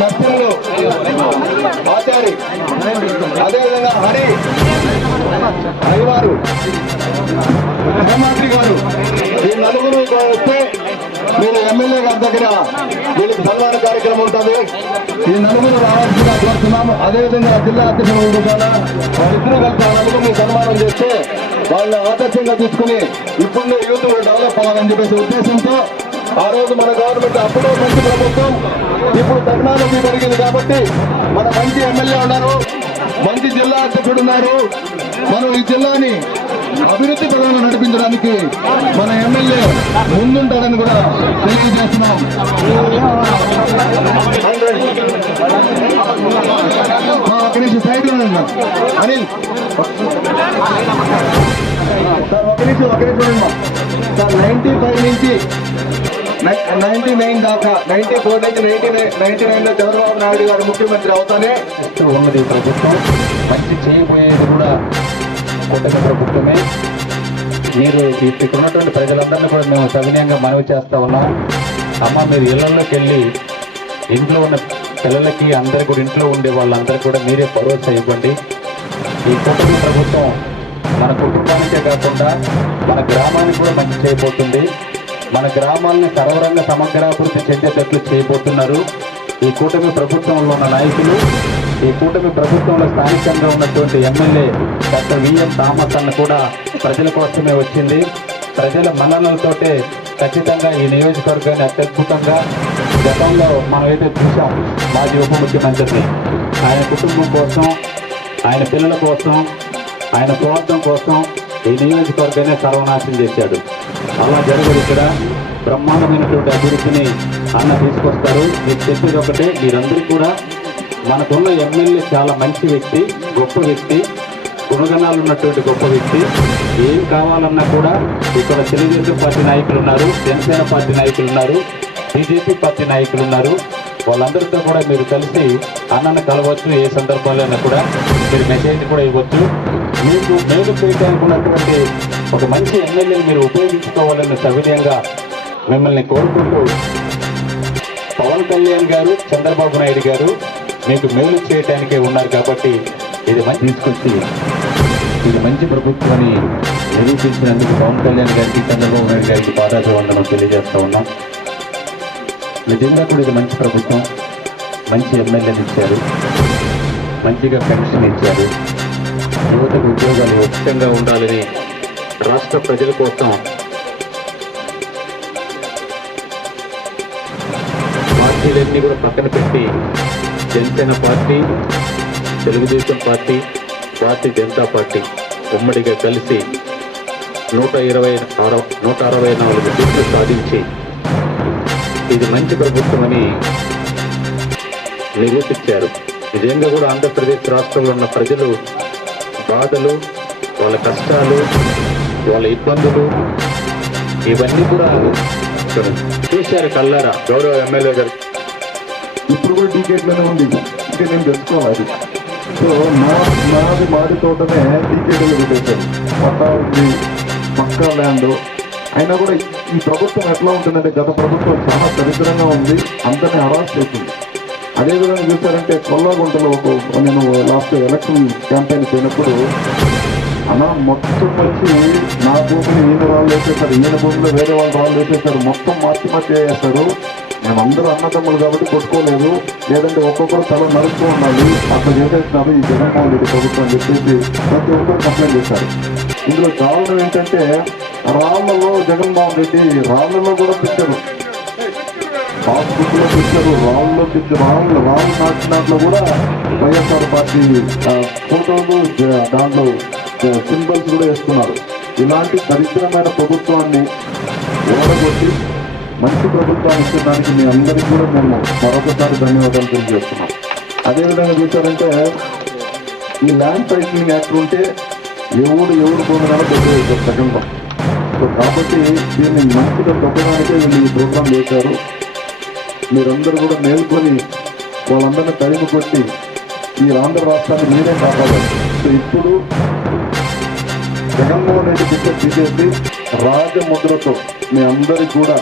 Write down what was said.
నర్సింగ్లు ఆచారి, అదేవిధంగా హరివారు, హేమాద్రి గారు, ఈ నలుగురు వస్తే మీరు ఎమ్మెల్యే గారి దగ్గర వీళ్ళకి సన్మాన కార్యక్రమం ఉంటుంది. ఈ నలుగురు రావాల్సిందిగా కోరుతున్నాము. అదేవిధంగా జిల్లా అధ్యక్షులు కూడా వాళ్ళిద్దరూ కలిసి ఆ నలుగురిని సన్మానం చేస్తే వాళ్ళని ఆదర్శంగా తీసుకుని ఇప్పుడున్న యూత్ డెవలప్ అవ్వాలని చెప్పేసి ఉద్దేశంతో ఆ రోజు మన గవర్నమెంట్ అప్పుడు మంచి ప్రభుత్వం, ఇప్పుడు టెక్నాలజీ పెరిగింది కాబట్టి మన మంచి ఎమ్మెల్యే ఉన్నారు, మంచి జిల్లా అధ్యక్షుడు ఉన్నారు. మనం ఈ జిల్లాని అభివృద్ధి పదంలో నడిపించడానికి మన ఎమ్మెల్యే ముందుంటారని కూడా తెలియజేస్తున్నాం. ఒక నిమిషం సైడ్ లో ఉన్నాం అనిల్ సార్, ఒక నిమిషం ఉన్నాం సార్. 95 నుంచి 99 దాకా, 94 నుంచి 99లో చంద్రబాబు నాయుడు గారు ముఖ్యమంత్రి అవుతానే ఉన్నది ప్రభుత్వం. మంచి చేయబోయేది కూడా కూటమి ప్రభుత్వమే. మీరు ఇక్కడ ఉన్నటువంటి ప్రజలందరినీ కూడా మేము సవినయంగా మనవి చేస్తా ఉన్నాం. అమ్మ, మీరు ఇళ్లలోకి వెళ్ళి ఇంట్లో ఉన్న పిల్లలకి అందరికీ కూడా, ఇంట్లో ఉండే వాళ్ళందరికీ కూడా మీరే భరోసా ఇవ్వండి. ఈ కూటమి ప్రభుత్వం మన కుటుంబానికే కాకుండా మన గ్రామానికి కూడా మంచి చేయబోతుంది. మన గ్రామాలని సర్వరంగ సమగ్రాభివృద్ధి చెందేటట్లు చేయబోతున్నారు ఈ కూటమి ప్రభుత్వంలో ఉన్న నాయకులు. ఈ కూటమి ప్రభుత్వంలో స్థానికంగా ఉన్నటువంటి ఎమ్మెల్యే డాక్టర్ విఎం థామస్ అన్న కూడా ప్రజల కోసమే వచ్చింది. ప్రజల మన్ననలతోటే ఖచ్చితంగా ఈ నియోజకవర్గాన్ని అత్యద్భుతంగా గతంలో మనం అయితే చూసాం. మాజీ ఉప ముఖ్యమంత్రిని ఆయన కుటుంబం కోసం, ఆయన పిల్లల కోసం, ఆయన స్వార్థం కోసం ఈ నియోజకవర్గాన్ని సర్వనాశనం చేశాడు. అలా జరగదు. ఇక్కడ బ్రహ్మాండమైనటువంటి అభివృద్ధిని అన్న తీసుకొస్తారు. మీకు చెప్పేది ఒకటే, మీరందరూ కూడా మనకున్న ఎమ్మెల్యే చాలా మంచి వ్యక్తి, గొప్ప వ్యక్తి, గుణగణాలు ఉన్నటువంటి గొప్ప వ్యక్తి. ఏం కావాలన్నా కూడా ఇక్కడ తెలుగుదేశం పార్టీ నాయకులు ఉన్నారు, జనసేన పార్టీ నాయకులు ఉన్నారు, బీజేపీ పార్టీ నాయకులు ఉన్నారు. వాళ్ళందరితో కూడా మీరు కలిసి అన్నను కలవచ్చు. ఏ సందర్భాలైనా కూడా మీరు మెసేజ్ కూడా ఇవ్వచ్చు. మీకు మేలు చేయడానికి ఉన్నటువంటి ఒక మంచి ఎమ్మెల్యేని మీరు ఉపయోగించుకోవాలని సవినయంగా మిమ్మల్ని కోరుకుంటూ, పవన్ కళ్యాణ్ గారు, చంద్రబాబు నాయుడు గారు మీకు మేలు చేయటానికే ఉన్నారు కాబట్టి ఇది మంచి తీసుకొచ్చి ఇది మంచి ప్రభుత్వాన్ని నిరూపించినందుకు పవన్ కళ్యాణ్ గారికి, చంద్రబాబు నాయుడు గారికి పాదాభివందనం తెలియజేస్తా ఉన్నాం. నిజంగా కూడా ఇది మంచి ప్రభుత్వం. మంచి ఎమ్మెల్యేలు ఇచ్చారు, మంచిగా పెన్షన్ ఇచ్చారు, యువతకు ఉద్యోగాలు ఉచితంగా ఉండాలని రాష్ట్ర ప్రజల కోసం పార్టీలన్నీ కూడా పక్కన పెట్టి Janasena party, Telugu Desam party, Bharatiya Janata party ఉమ్మడిగా కలిసి 164 సీట్లు సాధించి ఇది మంచి ప్రభుత్వం అని నిరూపించారు. నిజంగా కూడా ఆంధ్రప్రదేశ్ రాష్ట్రంలో ఉన్న ప్రజలు బాధలు, వాళ్ళ కష్టాలు, వాళ్ళ ఇబ్బందులు ఇవన్నీ కూడా చూశారు కల్లారా గౌరవ ఎమ్మెల్యే గారు. ఇప్పుడు కూడా టీకెట్లోనే ఉంది, ఇంకా నేను తెలుసుకోవాలి. సో నాది మాడి తోటనే టీకెట్లు పెట్టేశారు. పట్టా ఉంది, పక్కా ల్యాండ్. అయినా కూడా ఈ ప్రభుత్వం ఎట్లా ఉంటుందంటే, గత ప్రభుత్వం చాలా దరిద్రంగా ఉంది, అందరినీ హరాస్ చేసింది. అదేవిధంగా చూసారంటే కొల్లాగుంటలో నేను లాస్ట్ ఎలక్షన్ క్యాంపెయిన్ పోయినప్పుడు అన్న మొత్తం వచ్చి నా భూమిని ఈయన వాళ్ళు వేసేస్తారు, ఈయన భూమిలో వేరే వాళ్ళు రాళ్ళు వేసేస్తారు, మొత్తం మార్చి వేసేస్తారు. మేమందరూ అన్నదమ్ములు కాబట్టి కొట్టుకోలేదు, లేదంటే ఒక్కొక్కరు తల నడుస్తూ ఉండాలి, అట్లా చేసేస్తున్నారు ఈ జగన్మోహన్ రెడ్డి ప్రభుత్వం అని చెప్పేసి ప్రతి ఒక్కరు కంప్లైంట్ చేశారు. ఇందులో కారణం ఏంటంటే రాళ్లలో జగన్మోహన్ రెడ్డి రాళ్లలో కూడా పిచ్చారు, పాస్బుక్లో పిచ్చారు, రాళ్ళు నాటినట్లో కూడా వైఎస్ఆర్ పార్టీ ఫోటోలు దాంట్లో సింబల్స్ కూడా వేస్తున్నారు. ఇలాంటి దరిద్రమైన ప్రభుత్వాన్ని ఓడగొట్టి మంచి ప్రభుత్వాన్ని ఇచ్చడానికి మీ అందరికీ కూడా మేము మరొకసారి ధన్యవాదాలు తెలియజేస్తున్నాం. అదేవిధంగా చూసారంటే ఈ ల్యాండ్ టైటిలింగ్ యాక్ట్ ఉంటే ఎవరు పొందడాలో తెలియదు సెకండ్లో. సో కాబట్టి దీన్ని మంచిగా తొక్కడానికే వీళ్ళు ఈ ప్రోగ్రాం చేశారు. మీరందరూ కూడా మేల్కొని వాళ్ళందరినీ తరిమి కొట్టి ఈ ఆంధ్ర రాష్ట్రాన్ని మీరే కాపాడారు. సో ఇప్పుడు జగన్మోహన్ రెడ్డి పిక్చర్ తీసేసి రాజముద్రతో మీ అందరికీ కూడా